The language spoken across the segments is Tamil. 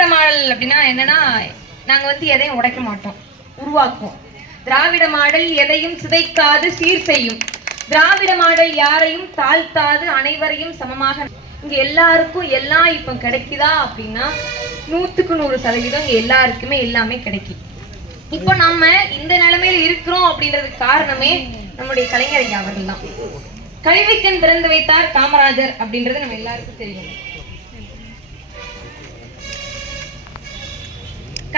திராவிட மாடல் அப்படின்னா என்னன்னா நாங்க வந்து எதையும் உடைக்க மாட்டோம். உருவாக்குவோம். திராவிட மாடல் எதையும் சிதைக்காது சீர் செய்யும். திராவிட மாடல் யாரையும் தாழ்த்தாது அனைவரையும் சமமாக இங்க எல்லாருக்கும் எல்லாம் இப்ப கிடைக்குதா அப்படின்னா நூத்துக்கு நூறு சதவீதம் எல்லாருக்குமே எல்லாமே கிடைக்கும் இப்போ நம்ம இந்த நிலைமையில இருக்கிறோம் அப்படின்றதுக்கு காரணமே நம்முடைய கலைஞர் ஐயா அவர்கள் தான். கல்விக்கண் திறந்து வைத்தார் காமராஜர் அப்படின்றது நம்ம எல்லாருக்கும் தெரியும்.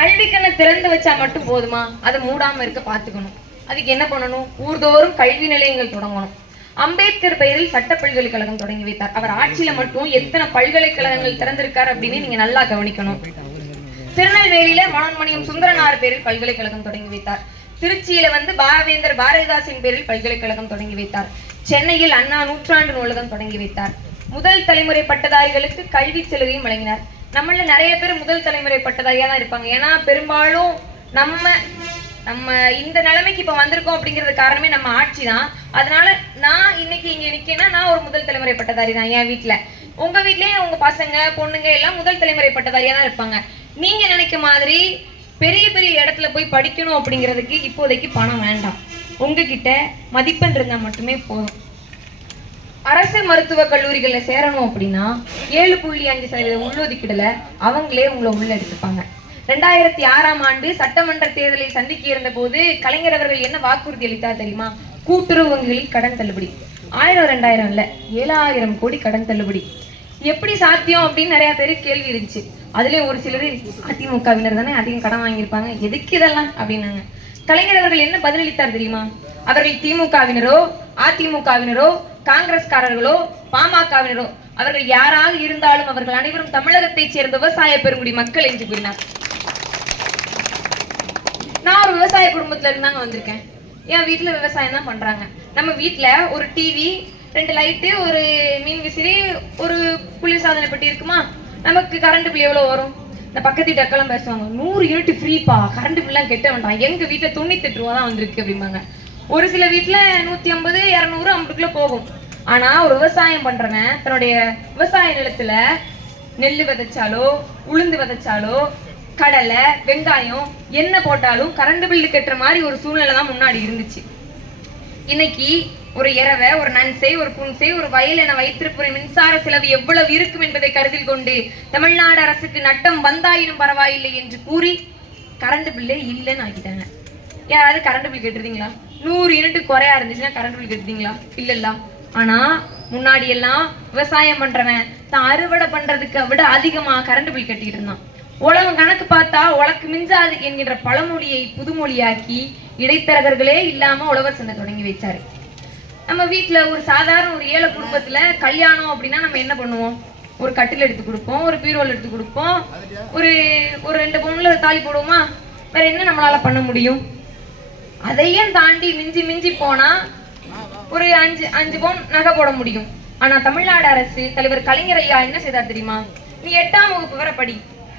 கல்விக்கண்ணை திறந்து வச்சா மட்டும் போதுமா? அதை மூடாம இருக்க பாத்துக்கணும் அதுக்கு என்ன பண்ணணும்? ஊர்தோறும் கல்வி நிலையங்கள் தொடங்கணும். அம்பேத்கர் பெயரில் சட்ட பல்கலைக்கழகம் தொடங்கி வைத்தார். அவர் ஆட்சியில மட்டும் எத்தனை பல்கலைக்கழகங்கள் திறந்திருக்காரு அப்படின்னு நீங்க நல்லா கவனிக்கணும். திருநெல்வேலியில மனோன்மணியம் சுந்தரனார் பேரில் பல்கலைக்கழகம் தொடங்கி வைத்தார். திருச்சியில வந்து பாவேந்தர் பாரதிதாசின் பேரில் பல்கலைக்கழகம் தொடங்கி வைத்தார். சென்னையில் அண்ணா நூற்றாண்டு நூலகம் தொடங்கி வைத்தார். முதல் தலைமுறை பட்டதாரிகளுக்கு கல்வி சலுகையும் வழங்கினார். நம்மள நிறைய பேர் முதல் தலைமுறை பட்டதாரியா தான் இருப்பாங்க. ஏன்னா பெரும்பாலும் நம்ம நம்ம இந்த நிலைமைக்கு இப்ப வந்திருக்கோம் அப்படிங்கிறது காரணமே நம்ம ஆட்சி தான். அதனால நான் இன்னைக்கு இங்க நிக்கேன்னா நான் ஒரு முதல் தலைமுறை பட்டதாரி தான் என் வீட்டில் உங்க வீட்லயே உங்க பசங்க பொண்ணுங்க எல்லாம் முதல் தலைமுறை பட்டதாரியா தான் இருப்பாங்க. நீங்க நினைக்க மாதிரி பெரிய பெரிய இடத்துல போய் படிக்கணும் அப்படிங்கிறதுக்கு இப்போதைக்கு பணம் வேண்டாம். உங்ககிட்ட மதிப்பெண் இருந்தால் மட்டுமே போதும். அரசு மருத்துவ கல்லூரிகள்ல சேரணும் அப்படின்னா ஏழு புள்ளி அஞ்சு சதவீத உள்ளொதுக்கீடுல அவங்களே உங்களை உள்ள எடுத்துப்பாங்க. ரெண்டாயிரத்தி ஆறாம் ஆண்டு சட்டமன்ற தேர்தலை சந்திக்க இருந்த போது கலைஞர் அவர்கள் என்ன வாக்குறுதி அளித்தார் தெரியுமா? கூட்டுறவு வங்கிகளில் கடன் தள்ளுபடி. ஆயிரம் ரெண்டாயிரம் இல்ல ஏழாயிரம் கோடி கடன் தள்ளுபடி. எப்படி சாத்தியம் அப்படின்னு நிறைய பேர் கேள்வி இருந்துச்சு. அதுலயும் ஒரு சிலர் அதிமுகவினர் தானே அதிகம் கடன் வாங்கியிருப்பாங்க. எதுக்கு இதெல்லாம்? அப்படின்னாங்க. கலைஞர் அவர்கள் என்ன பதிலளித்தார் தெரியுமா? அவர்கள் திமுகவினரோ அதிமுகவினரோ காங்கிரஸ்காரர்களோ பாமகவினரோ அவர்கள் யாராக இருந்தாலும் அவர்கள் அனைவரும் தமிழகத்தைச் சேர்ந்த விவசாய பெருங்குடி மக்கள் என்று கூறினார். நான் ஒரு விவசாய குடும்பத்துல இருந்தாங்க வந்திருக்கேன். என் வீட்டுல விவசாயம் தான் பண்றாங்க. நம்ம வீட்டுல ஒரு டிவி ரெண்டு லைட்டு ஒரு மீன் விசிறி ஒரு குளிர்சாதனை பெட்டி இருக்குமா? நமக்கு கரண்ட் பில் எவ்வளவு வரும்? இந்த பக்கத்து டக்கெல்லாம் பேசுவாங்க நூறு யூனிட் ஃப்ரீப்பா? கரண்ட் பில்லாம் கெட்ட வேண்டாம். எங்க வீட்டில் தொண்ணூத்தெட்டு ரூபா தான் வந்திருக்கு அப்படிம்பாங்க. ஒரு சில வீட்டில் நூத்தி ஐம்பது இரநூறு ஐம்பதுக்குள்ளே போகும். ஆனா ஒரு விவசாயம் பண்றவன் தன்னுடைய விவசாய நிலத்துல நெல் விதைச்சாலோ உளுந்து விதைச்சாலோ கடலை வெங்காயம் என்ன போட்டாலும் கரண்ட் பில்லு கட்டுற மாதிரி ஒரு சூழ்நிலை தான் முன்னாடி இருந்துச்சு. இன்னைக்கு ஒரு இரவை ஒரு நன்சை ஒரு புன்சை ஒரு வயல் என வைத்திருப்போர் மின்சார செலவு எவ்வளவு இருக்கும் என்பதை கருத்தில் கொண்டு தமிழ்நாடு அரசுக்கு நட்டம் வந்தாயினும் பரவாயில்லை என்று கூறி கரண்ட் பில்லே இல்லைன்னு ஆக்கிட்டாங்க. யாராவது கரண்ட் பில் கேட்டிருந்தீங்களா? நூறு யூனிட் குறையா இருந்துச்சுன்னா கரண்ட் பில் கட்டுறீங்களா இல்லல்ல ஆனா முன்னாடி எல்லாம் விவசாயம் பண்றவன் தான் அறுவடை பண்றதுக்கு விட அதிகமா கரண்ட் பில் கட்டிக்கிட்டு இருந்தான். உலகம் கணக்கு பார்த்தா உலக்கு மிஞ்சாது என்கின்ற பழமொழியை புதுமொழியாக்கி இடைத்தரகர்களே இல்லாம உழவர் சந்தை தொடங்கி வச்சாரு. நம்ம வீட்டில் ஒரு சாதாரண ஒரு ஏழை குடும்பத்துல கல்யாணம் அப்படின்னா நம்ம என்ன பண்ணுவோம்? ஒரு கட்டில் எடுத்து கொடுப்போம் ஒரு பீரோல் எடுத்து கொடுப்போம் ஒரு ஒரு ரெண்டு பவுன்ல தாலி போடுவோமா? வேற என்ன நம்மளால பண்ண முடியும்? அதையும் தாண்டி மிஞ்சி மிஞ்சி போனா ஒரு அஞ்சு அஞ்சு பவுன் நகை போட முடியும். ஆனா தமிழ்நாடு அரசு தலைவர் கலைஞர் ஐயா என்ன செய்தார் தெரியுமா? நீ எட்டாம் வகுப்பு வர படி.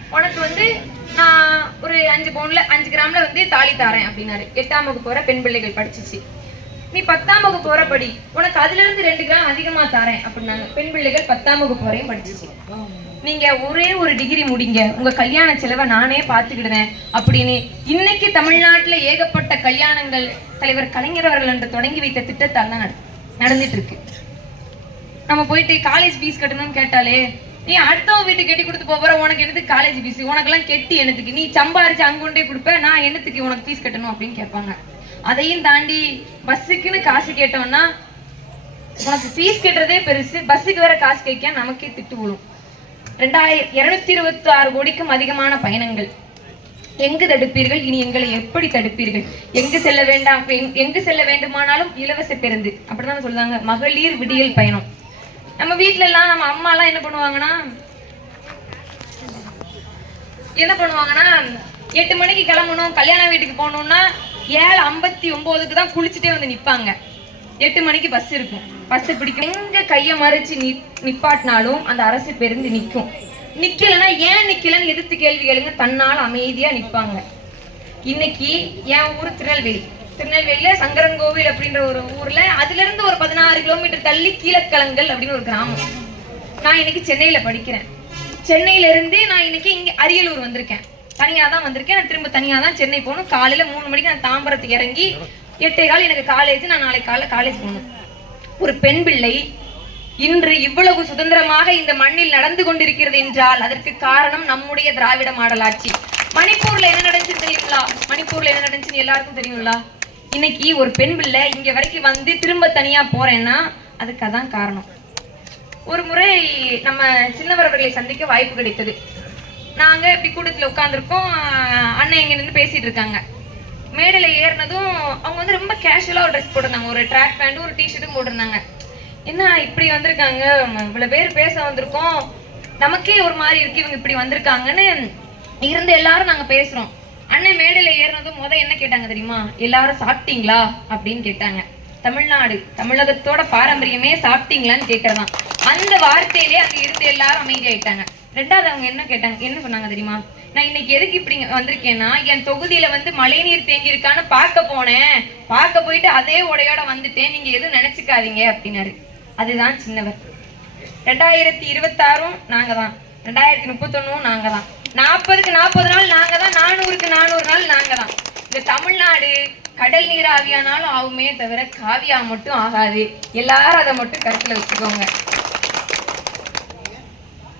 உனக்கு வந்து நான் ஒரு அஞ்சு பவுன்ல அஞ்சு கிராம்ல வந்து தாலி தாரேன் அப்படின்னாரு. எட்டாம் வகுப்பு வர பெண் பிள்ளைகள் படிச்சிச்சு. நீ பத்தாம் வகுப்பு போற படி. உனக்கு அதுல இருந்து ரெண்டு கிராம் அதிகமா தரேன். அப்படின்னாங்க பெண் பிள்ளைகள் பத்தாம் வகுப்பு வரையும் படிச்சிருக்கோம். நீங்க ஒரே ஒரு டிகிரி முடிங்க. உங்க கல்யாண செலவை நானே பார்த்துக்கிடுவேன். அப்படின்னு இன்னைக்கு தமிழ்நாட்டுல ஏகப்பட்ட கல்யாணங்கள் தலைவர் கலைஞர் அவர்கள் என்று தொடங்கி வைத்த திட்டத்தால் தான் நட- நடந்துட்டு இருக்கு நம்ம போயிட்டு காலேஜ் ஃபீஸ் கட்டணும்னு கேட்டாலே நீ அடுத்தவங்க வீட்டுக்கு கட்டி கொடுத்து போற? உனக்கு என்னத்துக்கு காலேஜ் ஃபீஸ் உனக்கெல்லாம் கெட்டி என்னத்துக்கு? நீ சம்பாரிச்சு அங்குண்டே கொடுப்ப. நான் என்னத்துக்கு உனக்கு ஃபீஸ் கட்டணும்? அப்படின்னு கேட்பாங்க. அதையும் தாண்டி பஸ்ஸுக்குன்னு காசு கேட்டோம்னா உனக்கு ஃபீஸ் கட்டுறதே பெருசு. பஸ்ஸுக்கு வேற காசு கேட்க நமக்கே திட்டு விழும். ரெண்டாயிரம் இருநூத்தி இருபத்தி ஆறு கோடிக்கும் அதிகமான பயணங்கள். எங்கு தடுப்பீர்கள்? இனி எங்களை எப்படி தடுப்பீர்கள்? எங்கு செல்ல வேண்டாம்? எங்- எங்கு செல்ல வேண்டுமானாலும் இலவச பேருந்து. அப்படிதான் சொல்லுவாங்க. மகளிர் விடியல் பயணம். நம்ம வீட்டுல எல்லாம் நம்ம அம்மா எல்லாம் என்ன பண்ணுவாங்கன்னா என்ன பண்ணுவாங்கன்னா எட்டு மணிக்கு கிளம்பணும் கல்யாண வீட்டுக்கு போகணும்னா ஏழு ஐம்பத்தி ஒன்பதுக்கு தான் குளிச்சுட்டே வந்து நிற்பாங்க எட்டு மணிக்கு பஸ் இருக்கும். பஸ் பிடிக்கும். எங்க கையை மறைச்சு நி நிப்பாட்டினாலும் அந்த அரசு பேருந்து நிற்கும். நிக்கலன்னா ஏன் நிக்கலன்னு எதிர்த்து கேள்வி கேளுங்க. தன்னால் அமைதியா நிற்பாங்க. இன்னைக்கு என் ஊர் திருநெல்வேலி. திருநெல்வேலியில சங்கரன்கோவில் அப்படின்ற ஒரு ஊர்ல அதுல இருந்து ஒரு பதினாறு கிலோமீட்டர் தள்ளி கீழக்கலங்கல் அப்படின்னு ஒரு கிராமம். நான் இன்னைக்கு சென்னையில படிக்கிறேன். சென்னையில இருந்து நான் இன்னைக்கு இங்க அரியலூர் வந்திருக்கேன். தனியாக தான் வந்திருக்கேன். நான் திரும்ப தனியா தான் சென்னை போகணும். காலையில மூணு மணிக்கு நான் தாம்பரத்துக்கு இறங்கி எட்டே கால் எனக்கு காலேஜ் நான் நாளைக்கு காலைல காலேஜ் போகணும். ஒரு பெண் பிள்ளை இன்று இவ்வளவு சுதந்திரமாக இந்த மண்ணில் நடந்து கொண்டிருக்கிறது என்றால் அதற்கு காரணம் நம்முடைய திராவிட மாடல் ஆட்சி. மணிப்பூர்ல என்ன நடந்துச்சு தெரியுங்களா? மணிப்பூர்ல என்ன நடந்துச்சுன்னு எல்லாருக்கும் தெரியுங்களா இன்னைக்கு ஒரு பெண் பிள்ளை இங்க வரைக்கும் வந்து திரும்ப தனியா போறேன்னா அதுக்கு அதான் காரணம். ஒரு முறை நம்ம சின்னவர் அவர்களை சந்திக்க வாய்ப்பு கிடைத்தது. நாங்க இப்படி கூட்டத்துல உட்காந்துருக்கோம் அண்ணன் எங்க நின்று பேசிட்டு இருக்காங்க. மேடையில ஏறினதும் அவங்க வந்து ரொம்ப கேஷுவலா ஒரு ட்ரெஸ் போட்டிருந்தாங்க. ஒரு ட்ராக் பேண்ட் ஒரு டிஷர்ட்டும் போட்டிருந்தாங்க. என்ன இப்படி வந்திருக்காங்க? இவ்வளவு பேர் பேச வந்திருக்கோம். நமக்கே ஒரு மாதிரி இருக்கு. இவங்க இப்படி வந்திருக்காங்கன்னு இருந்த எல்லாரும் நாங்க பேசுறோம். அண்ணன் மேடையில ஏறினதும் முத என்ன கேட்டாங்க தெரியுமா? எல்லாரும் சாப்பிட்டீங்களா? அப்படின்னு கேட்டாங்க. தமிழ்நாடு தமிழகத்தோட பாரம்பரியமே சாப்பிட்டீங்களான்னு கேக்குறதாம் அந்த வார்த்தையிலே அங்க இருந்து எல்லாரும் அமைதியாயிட்டாங்க. ரெண்டாவது அவங்க என்ன கேட்டாங்க என்ன சொன்னாங்க தெரியுமா? நான் இன்னைக்கு எதுக்கு இப்படி வந்திருக்கேன்னா என் தொகுதியில வந்து மழைநீர் தேங்கி இருக்கான்னு பார்க்க போனேன். பார்க்க போயிட்டு அதே உடையோட வந்துட்டேன். நீங்க எதுவும் நினைச்சுக்காதீங்க அப்படின்னாரு. அதுதான் சின்னவர். ரெண்டாயிரத்தி இருபத்தாறும் நாங்க தான். ரெண்டாயிரத்தி முப்பத்தொன்னும் நாங்க தான். நாற்பதுக்கு நாற்பது நாள் நாங்க தான் நானூறுக்கு நானூறு நாள் நாங்க தான். இந்த தமிழ்நாடு கடல் நீர் ஆவியானாலும் ஆகுமே தவிர காவியா மட்டும் ஆகாது. எல்லாரும் அதை மட்டும் கருத்துல வச்சுக்கோங்க.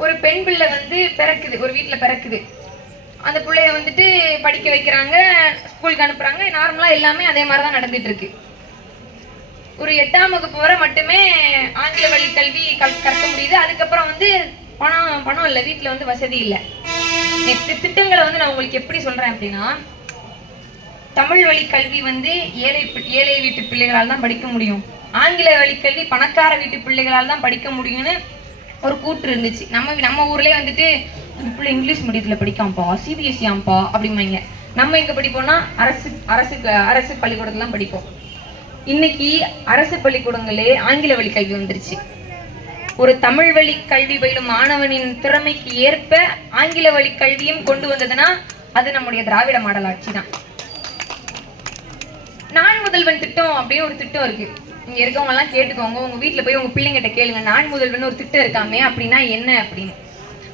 ஒரு பெண் பிள்ளை வந்து பிறக்குது ஒரு வீட்டில் பிறக்குது. அந்த பிள்ளைய வந்துட்டு படிக்க வைக்கிறாங்க ஸ்கூலுக்கு அனுப்புறாங்க. நார்மலா எல்லாமே அதே மாதிரி தான் நடந்துட்டு இருக்கு ஒரு எட்டாம் வகுப்பு வரை மட்டுமே ஆங்கில வழி கல்வி கல் கற்க முடியுது. அதுக்கப்புறம் வந்து பணம் பணம் இல்லை வீட்டில் வந்து வசதி இல்லை. திட்டங்களை வந்து நான் உங்களுக்கு எப்படி சொல்றேன் அப்படின்னா தமிழ் வழி கல்வி வந்து ஏழை ஏழை வீட்டு பிள்ளைகளால் தான் படிக்க முடியும். ஆங்கில வழி கல்வி பணக்கார வீட்டு பிள்ளைகளால் தான் படிக்க முடியும்னு ஒரு கூற்று இருந்துச்சு. நம்ம நம்ம ஊர்லயே வந்துட்டு இந்த பிள்ளை இங்கிலீஷ் மீடியத்துல படிக்காமப்பா சிபிஎஸ்சி ஆம்பா அப்படிம்பாங்க. நம்ம எங்கே படிப்போம்னா அரசு அரசு அரசு பள்ளிக்கூடத்துல தான் படிப்போம். இன்னைக்கு அரசு பள்ளிக்கூடங்களே ஆங்கில வழி கல்வி வந்துருச்சு. ஒரு தமிழ் வழி கல்வி பயிலும் மாணவனின் திறமைக்கு ஏற்ப ஆங்கில வழி கல்வியும் கொண்டு வந்ததுன்னா அது நம்முடைய திராவிட மாடல் ஆட்சி தான் நான் முதல்வன் திட்டம் அப்படின்னு ஒரு திட்டம் இருக்கு. இங்க இருக்கவங்க எல்லாம் கேட்டுக்கோங்க. உங்க வீட்டுல போய் உங்க பிள்ளைங்கிட்ட கேளுங்க. நான் முதல்வன் ஒரு திட்டம் இருக்காமே அப்படின்னா என்ன அப்படின்னு.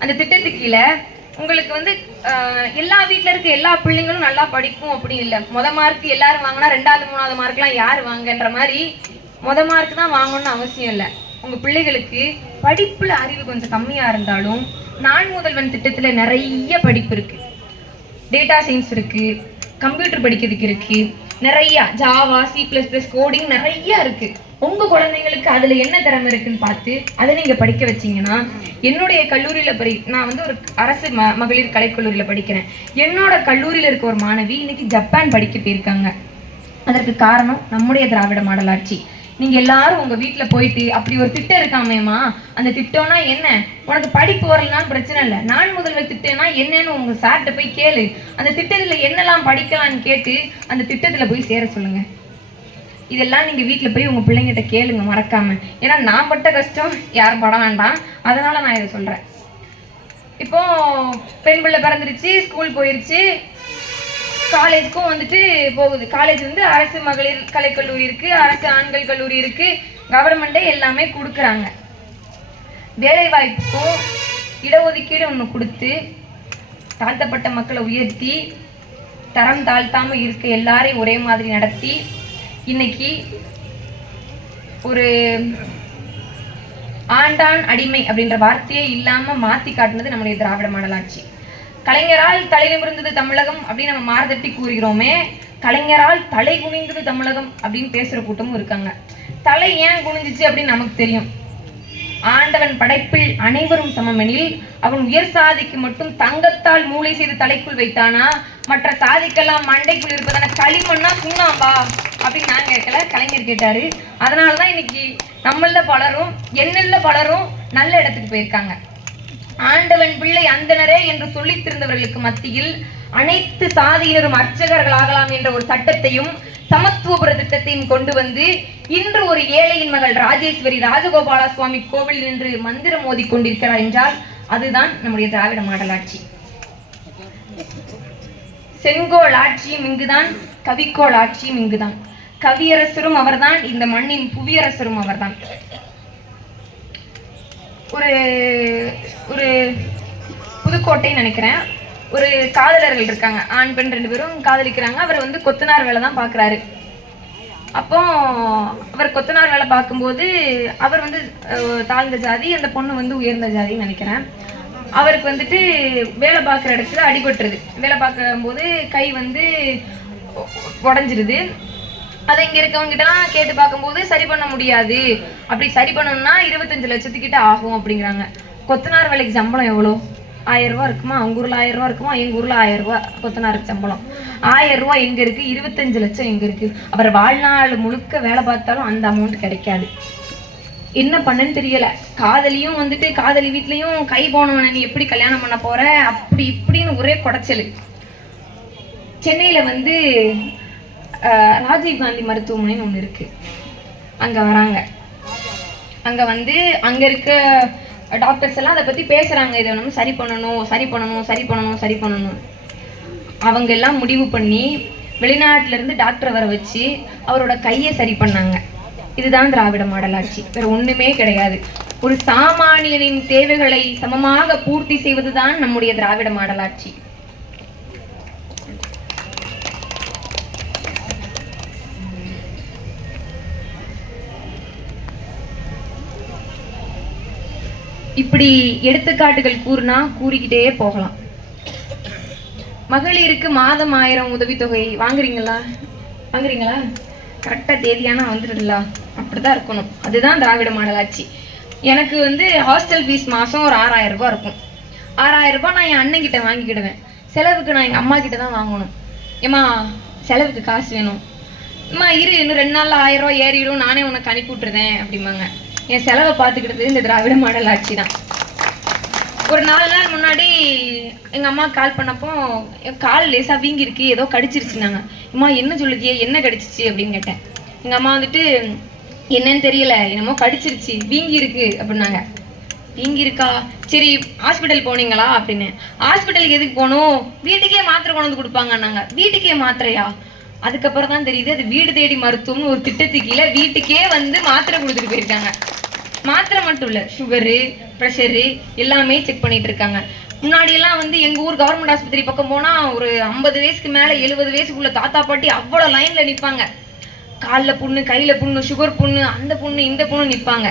அந்த திட்டத்துக்கு கீழே உங்களுக்கு வந்து எல்லா வீட்டில் இருக்க எல்லா பிள்ளைங்களும் நல்லா படிக்கும் அப்படி இல்லை. மொத மார்க் எல்லாரும் வாங்கினா ரெண்டாவது மூணாவது மார்க்லாம் யார் வாங்கன்ற மாதிரி மொத மார்க் தான் வாங்கணும்னு அவசியம் இல்லை. உங்கள் பிள்ளைகளுக்கு படிப்பில் அறிவு கொஞ்சம் கம்மியாக இருந்தாலும் நான் முதல்வன் திட்டத்தில் நிறைய படிப்பு இருக்குது டேட்டா சயின்ஸ் இருக்குது கம்ப்யூட்டர் படிக்கிறதுக்கு இருக்கு. நிறைய Java C plus plus coding நிறைய இருக்கு. உங்க குழந்தைங்களுக்கு அதுல என்ன திறமை இருக்குன்னு பார்த்து அதை நீங்க படிக்க வச்சீங்கன்னா என்னுடைய கல்லூரியில படி நான் வந்து ஒரு அரசு ம மகளிர் கலைக்கல்லூரியில படிக்கிறேன். என்னோட கல்லூரியில இருக்க ஒரு மாணவி இன்னைக்கு ஜப்பான் படிக்க போயிருக்காங்க. அதற்கு காரணம் நம்முடைய திராவிட மாடல் ஆட்சி நீங்க எல்லாரும் உங்க வீட்டுல போயிட்டு அப்படி ஒரு திட்டம் இருக்காமேமா அந்த திட்டம்னா என்ன? உனக்கு படிப்பு வரலனாலும் பிரச்சனை இல்லை. நான் முதல்வர் திட்டம்னா என்னன்னு உங்க சார்கிட்ட போய் கேளு. அந்த திட்டத்துல என்னெல்லாம் படிக்கலாம்னு கேட்டு அந்த திட்டத்துல போய் சேர சொல்லுங்க. இதெல்லாம் நீங்க வீட்டில் போய் உங்க பிள்ளைங்கிட்ட கேளுங்க மறக்காம. ஏன்னா நான் பட்ட கஷ்டம் யாரும் பட வேண்டாம். அதனால நான் இதை சொல்றேன். இப்போ பெண் பிள்ளை பிறந்துருச்சு ஸ்கூல் போயிருச்சு. காலேஜ்க்கும் வந்துட்டு போகுது. காலேஜ் வந்து அரசு மகளிர் கலைக்கல்லூரி இருக்கு அரசு ஆண்கள் கல்லூரி இருக்கு. கவர்மெண்டே எல்லாமே கொடுக்குறாங்க. வேலை இடஒதுக்கீடு ஒன்று கொடுத்து தாழ்த்தப்பட்ட மக்களை உயர்த்தி தரம் தாழ்த்தாமல் இருக்க எல்லாரையும் ஒரே மாதிரி நடத்தி இன்னைக்கு ஒரு ஆண்டான் அடிமை அப்படின்ற வார்த்தையே இல்லாமல் மாற்றி காட்டினது நம்முடைய திராவிட மாடலாட்சி கலைஞரால் தலை நிமிர்ந்தது தமிழகம் அப்படின்னு நம்ம மாரதட்டி கூறுகிறோமே கலைஞரால் தலை குனிந்தது தமிழகம் அப்படின்னு பேசுற கூட்டமும் இருக்காங்க. தலை ஏன் குனிஞ்சிச்சு அப்படின்னு நமக்கு தெரியும். ஆண்டவன் படைப்பில் அனைவரும் சமமெனில் அவன் உயர் சாதிக்கு மட்டும் தங்கத்தால் மூளை செய்து தலைக்குள் வைத்தானா? மற்ற சாதிக்கெல்லாம் மண்டைக்குள் இருப்பதான களிமண்ணா சுண்ணாம்பா? அப்படின்னு நான் கேட்கல கலைஞர் கேட்டாரு. அதனாலதான் இன்னைக்கு நம்மள பலரும் என்னெல்ல பலரும் நல்ல இடத்துக்கு போயிருக்காங்க. ஆண்டவன் பிள்ளை அந்தனரே என்று சொல்லித்திருந்தவர்களுக்கு மத்தியில் அனைத்து சாதியினரும் அர்ச்சகர்களாகலாம் என்ற ஒரு சட்டத்தையும் சமத்துவபுர திட்டத்தையும் கொண்டு வந்து இன்று ஒரு ஏழையின் மகள் ராஜேஸ்வரி ராஜகோபால சுவாமி கோவில் நின்று மந்திரம் மோதி கொண்டிருக்கிறார் என்றால் அதுதான் நம்முடைய திராவிட மாடல் ஆட்சி. செங்கோல் ஆட்சியும் இங்குதான் கவிக்கோள் ஆட்சியும் இங்குதான். கவியரசரும் அவர்தான் இந்த மண்ணின் புவியரசரும் அவர்தான். ஒரு ஒரு புதுக்கோட்டைன்னு நினைக்கிறேன். ஒரு காதலர்கள் இருக்காங்க. ஆண் பெண் ரெண்டு பேரும் காதலிக்கிறாங்க. அவர் வந்து கொத்தனார் வேலை தான் பார்க்குறாரு. அப்போ அவர் கொத்தனார் வேலை பார்க்கும்போது அவர் வந்து தாழ்ந்த ஜாதி அந்த பொண்ணு வந்து உயர்ந்த ஜாதின்னு நினைக்கிறேன். அவருக்கு வந்துட்டு வேலை பார்க்குற இடத்துல அடிபட்டுருது. வேலை பார்க்கும்போது கை வந்து உடஞ்சிருது. அதை இங்க இருக்கவங்ககிட்டலாம் கேட்டு பார்க்கும்போது சரி பண்ண முடியாது. அப்படி சரி பண்ணணும்னா இருபத்தஞ்சு லட்சத்துக்கிட்ட ஆகும் அப்படிங்கிறாங்க. கொத்தனார் வேலைக்கு சம்பளம் எவ்வளோ? ஆயிரம் ரூபா இருக்குமா? அவங்க ஊர்ல ஆயிரம் ரூபா இருக்குமா? எங்க ஊர்ல ஆயிரம் ரூபா கொத்தனாருக்கு சம்பளம். ஆயிரம் ரூபா எங்க இருக்கு? இருபத்தஞ்சு லட்சம் எங்க இருக்கு? அப்புறம் வாழ்நாள் முழுக்க வேலை பார்த்தாலும் அந்த அமௌண்ட் கிடைக்காது. என்ன பண்ணன்னு தெரியல. காதலியும் வந்துட்டு காதலி வீட்லயும் கை போனவன நீ எப்படி கல்யாணம் பண்ண போற? அப்படி இப்படின்னு ஒரே குடைச்சல். சென்னையில வந்து ராஜீவ் காந்தி மருத்துவமனைன்னு ஒன்று இருக்குது அங்கே வராங்க. அங்கே வந்து அங்கே இருக்க டாக்டர்ஸ் எல்லாம் அதை பற்றி பேசுகிறாங்க இதை நம்ம சரி பண்ணணும் சரி பண்ணணும் சரி பண்ணணும் சரி பண்ணணும். அவங்க எல்லாம் முடிவு பண்ணி வெளிநாட்டிலேருந்து டாக்டரை வர வச்சு அவரோட கையை சரி பண்ணாங்க. இதுதான் திராவிட மாடலாட்சி. வேறு ஒன்றுமே கிடையாது. ஒரு சாமானியனின் தேவைகளை சமமாக பூர்த்தி செய்வதுதான் நம்முடைய திராவிட மாடலாட்சி. இப்படி எடுத்துக்காட்டுகள் கூறுனா கூறிக்கிட்டே போகலாம். மகளிருக்கு மாதம் ஆயிரம் உதவித்தொகை வாங்குறீங்களா? வாங்குறீங்களா? கரெக்டாக தேதியானா வந்துடுங்களா அப்படிதான் இருக்கணும். அதுதான் திராவிட மாடல் ஆட்சி எனக்கு வந்து ஹாஸ்டல் ஃபீஸ் மாதம் ஒரு ஆறாயிரம் ரூபாய் இருக்கும். ஆறாயிரம் ரூபாய் நான் என் அண்ணன்கிட்ட வாங்கிக்கிடுவேன். செலவுக்கு நான் எங்கள் அம்மா கிட்ட தான் வாங்கணும். ஏம்மா செலவுக்கு காசு வேணும். அம்மா இரு இன்னும் ரெண்டு நாளில் ஆயிரம் ரூபா ஏறிடும். நானே உனக்கு அனுப்பி விட்டுறேன் அப்படிம்பாங்க. என் செலவை பார்த்துக்கிட்டது இந்த திராவிட மாடல் ஆட்சி தான். ஒரு நாலு நாள் முன்னாடி எங்கள் அம்மா கால் பண்ணப்போ என் கால் லேசாக வீங்கியிருக்கு ஏதோ கடிச்சிருச்சுனாங்க அம்மா என்ன சொல்லுதியே? என்ன கடிச்சிச்சு? அப்படின்னு கேட்டேன். எங்கள் அம்மா வந்துட்டு என்னன்னு தெரியல. என்னமோ கடிச்சிருச்சு. வீங்கி இருக்கு அப்படின்னாங்க. வீங்கி இருக்கா சரி ஹாஸ்பிட்டல் போனீங்களா? அப்படின்னு. ஹாஸ்பிட்டலுக்கு எதுக்கு போகணும்? வீட்டுக்கே மாத்திரை கொண்டு வந்து கொடுப்பாங்கன்னாங்க. வீட்டுக்கே மாத்திரையா? அதுக்கப்புறம் தான் தெரியுது அது வீடு தேடி மருத்துவம்னு ஒரு திட்டத்துக்கு கீழே வீட்டுக்கே வந்து மாத்திரை கொடுத்துட்டு போயிருக்காங்க. மாத்திரை மட்டும் இல்லை சுகரு ப்ரெஷரு எல்லாமே செக் பண்ணிட்டு இருக்காங்க. முன்னாடி எல்லாம் வந்து எங்க ஊர் கவர்மெண்ட் ஆஸ்பத்திரி பக்கம் போனா ஒரு ஐம்பது வயசுக்கு மேல எழுபது வயசுக்குள்ள தாத்தா பாட்டி அவ்வளோ லைன்ல நிற்பாங்க காலில் புண்ணு கையில புண்ணு சுகர் புண்ணு அந்த புண்ணு இந்த புண்ணு நிற்பாங்க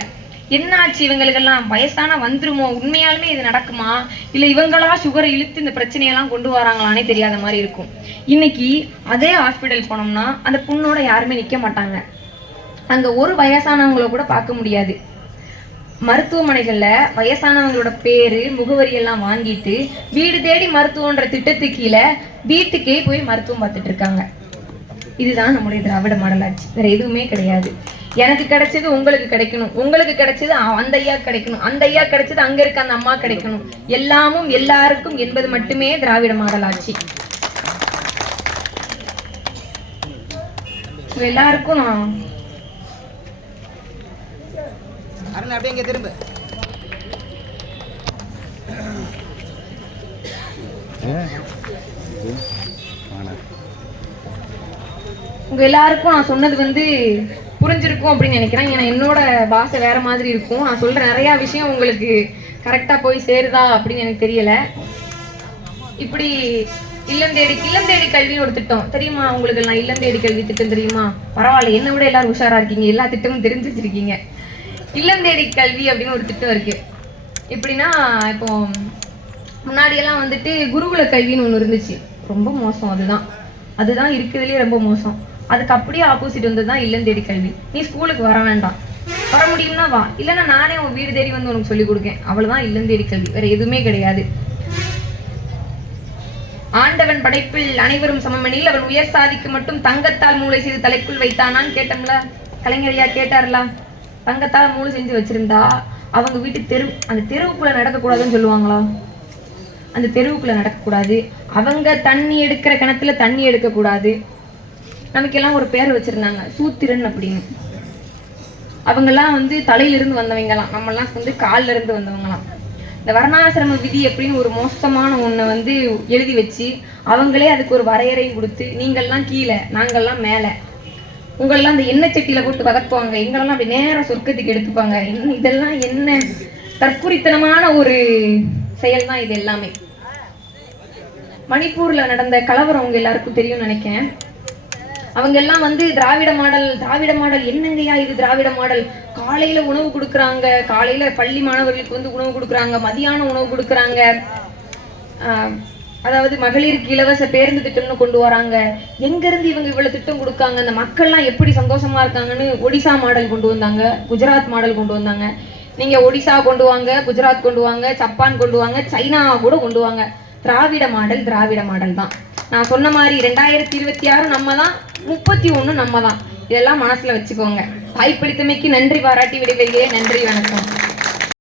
என்னாச்சு இவங்களுக்கெல்லாம்? வயசானா வந்துருமோ? உண்மையாலுமே இது நடக்குமா? இல்ல இவங்களா சுகரை இழுத்து இந்த பிரச்சனையெல்லாம் கொண்டு வராங்களானே தெரியாத மாதிரி இருக்கும். இன்னைக்கு அதே ஹாஸ்பிட்டல் போனோம்னா அந்த புண்ணோட யாருமே நிக்க மாட்டாங்க. அங்க ஒரு வயசானவங்கள கூட பார்க்க முடியாது. மருத்துவமனைகள்ல வயசானவங்களோட பேரு முகவரி எல்லாம் வாங்கிட்டு வீடு தேடி மருத்துவன்ற திட்டத்துக்கு கீழே வீட்டுக்கே போய் மருத்துவம் பார்த்துட்டு இருக்காங்க. இதுதான் நம்முடைய திராவிட மாடல் ஆட்சி வேற எதுவுமே கிடையாது. எனக்கு கிடைச்சது உங்களுக்கு கிடைக்கணும். உங்களுக்கு கிடைச்சது அந்த ஐயா கிடைக்கணும். அந்த ஐயா கிடைச்சது அங்க இருக்க அந்த அம்மா கிடைக்கணும். எல்லாமும் எல்லாருக்கும் என்பது மட்டுமே திராவிட மாடல் ஆட்சி. எல்லாருக்கும் நான் அருண் அப்படியே இங்கே திரும்ப. உங்க எல்லாருக்கும் நான் சொன்னது வந்து புரிஞ்சிருக்கும் அப்படின்னு நினைக்கிறேன். ஏன்னா என்னோட பாஷை வேற மாதிரி இருக்கும். நான் சொல்ற நிறைய விஷயம் உங்களுக்கு கரெக்டா போய் சேருதா அப்படின்னு எனக்கு தெரியல. இப்படி இல்லம் தேடி இல்லம் தேடி கல்வின்னு ஒரு திட்டம் தெரியுமா? உங்களுக்கு எல்லாம் இல்லம் தேடி கல்வி திட்டம் தெரியுமா? பரவாயில்ல. என்ன விட எல்லாரும் உஷாரா இருக்கீங்க. எல்லா திட்டமும் தெரிஞ்சு வச்சிருக்கீங்க இல்லம் தேடி கல்வி அப்படின்னு ஒரு திட்டம் இருக்கு. எப்படின்னா இப்போ முன்னாடி எல்லாம் வந்துட்டு குருகுல கல்வின்னு ஒன்று இருந்துச்சு. ரொம்ப மோசம் அதுதான். அதுதான் இருக்கிறதுலயே ரொம்ப மோசம். அதுக்கு அப்படியே ஆப்போசிட் வந்தது தான் இல்லம் தேடி கல்வி நீ ஸ்கூலுக்கு வர வேண்டாம். வர முடியும்னா வா. இல்லைன்னா நானே உன் வீடு தேடி வந்து உனக்கு சொல்லிக் கொடுக்கேன். அவ்வளவுதான் இல்லம் தேடி கல்வி வேற எதுவுமே கிடையாது. ஆண்டவன் படைப்பில் அனைவரும் சமமெனில் அவன் உயர் சாதிக்கு மட்டும் தங்கத்தால் மூளை செய்து தலைக்குள் வைத்தானான்னு கேட்டோம்ல? கலைஞரையா கேட்டார்ல தங்கத்தால் மூளை செஞ்சு வச்சிருந்தா அவங்க வீட்டு தெரு அந்த தெருவுக்குள்ள நடக்கக்கூடாதுன்னு சொல்லுவாங்களா? அந்த தெருவுக்குள்ள நடக்கக்கூடாது. அவங்க தண்ணி எடுக்கிற கிணத்துல தண்ணி எடுக்கக்கூடாது. நமக்கெல்லாம் ஒரு பேர் வச்சிருந்தாங்க சூத்திரன் அப்படின்னு. அவங்கெல்லாம் வந்து தலையிலிருந்து வந்தவங்கலாம் நம்மலாம் வந்து காலில் இருந்து வந்தவங்களாம். இந்த வர்ணாசிரம விதி அப்படின்னு ஒரு மோசமான ஒன்றை வந்து எழுதி வச்சு அவங்களே அதுக்கு ஒரு வரையறை கொடுத்து நீங்கள்லாம் கீழே நாங்கள்லாம் மேலே. உங்களெல்லாம் அந்த எண்ணெய் சட்டியில் போட்டு வதக்குவாங்க. எங்களெல்லாம் அப்படி நேரா சொர்க்கத்துக்கு எடுத்துப்பாங்க. இதெல்லாம் என்ன தற்குறித்தனமான ஒரு செயல் தான் இது எல்லாமே. மணிப்பூரில் நடந்த கலவரம் அவங்க எல்லாருக்கும் தெரியும்னு நினைக்கிறேன். அவங்க எல்லாம் வந்து திராவிட மாடல் திராவிட மாடல் என்னங்கய்யா இது திராவிட மாடல்? காலையில உணவு கொடுக்குறாங்க. காலையில பள்ளி மாணவர்களுக்கு வந்து உணவு கொடுக்குறாங்க. மதியான உணவு கொடுக்குறாங்க. அதாவது மகளிருக்கு இலவச பேருந்து திட்டம்னு கொண்டு வராங்க. எங்க இருந்து இவங்க இவ்வளவு திட்டம் கொடுக்காங்க? அந்த மக்கள்லாம் எப்படி சந்தோஷமா இருக்காங்கன்னு ஒடிசா மாடல் கொண்டு வந்தாங்க. குஜராத் மாடல் கொண்டு வந்தாங்க. நீங்க ஒடிசா கொண்டு வாங்க குஜராத் கொண்டு வாங்க ஜப்பான் கொண்டு வாங்க சைனா கூட கொண்டு வாங்க. திராவிட மாடல் திராவிட மாடல் தான். நான் சொன்ன மாதிரி ரெண்டாயிரத்தி இருபத்தி ஆறு நம்ம தான் முப்பத்தி ஒன்று நம்ம தான் இதெல்லாம் மனசில் வச்சுக்கோங்க. வாய்ப்பளித்தமைக்கு நன்றி பாராட்டி விடைபெறுகிறேன். நன்றி வணக்கம்.